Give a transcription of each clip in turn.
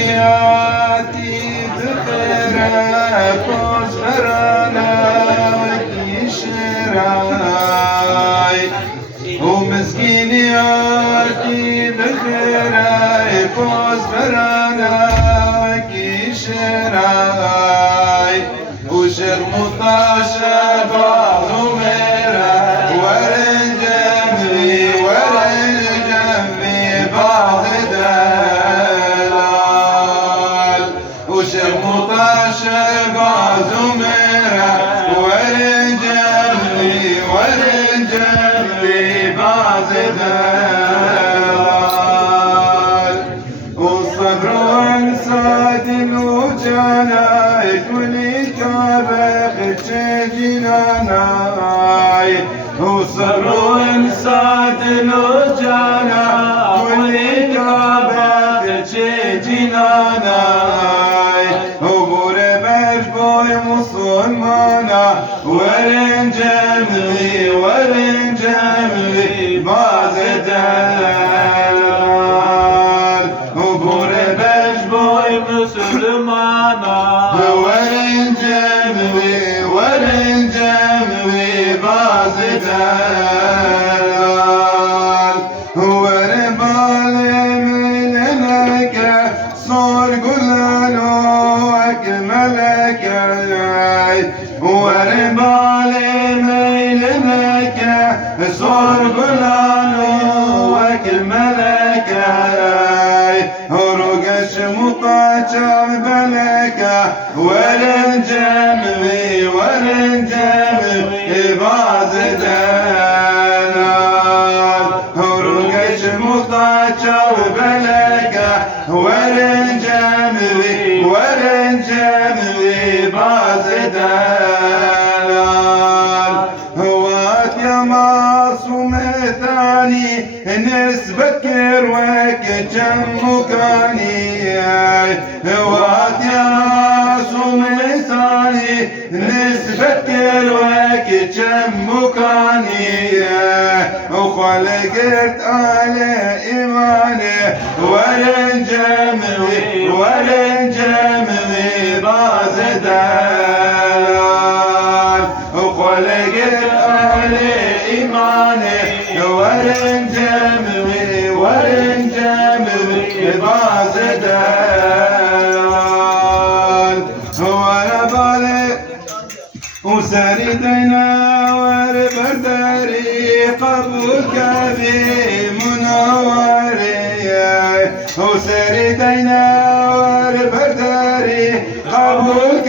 ومسكينياتي بخيرك واصبرنا وكيشراي ومسكينياتي بخيرك واصبرنا وكيشراي وشر مطاشة بعضميرا ورن جنبي بعض دلال وشر مطاشة بعضميرا ورن جنبي بعض دلال والصبر والسعد الوجانا كوني كابخ جناناي والصبر والسعد الوجانا كوني كابخ جناناي وبور بجبوي مسلمانا ورن جمعي باز دلال وبور بجبوي مسلمانا ورن جمعي باز دلال وربال ملنك صار قلالو أكملك وربال ملنك صار قلالو أكملك رقش مطاچم بلك ورن جمعي باز دلال رقش مطاچم بلك ورن جمعي باز دلال هوات يا معصوم ثاني نسبكر وك جمكاني هوات يا معصوم ثاني نسبكر وك جمكاني وخلقت على إيماني ورن جمعي باز دلال وخلقت على إيماني ورن جمعي باز دلال هو بالي وسردنا وربرداري قبولك بمنوري وسردنا وربرداري قبولك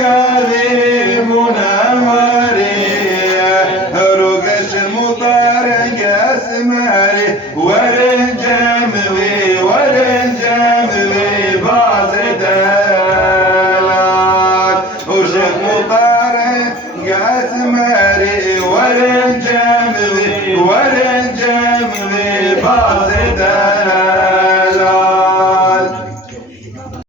بمنوري رقش المطار قاسماري ورن جمعي باز دلال وشيخ مطار قاسماري ورن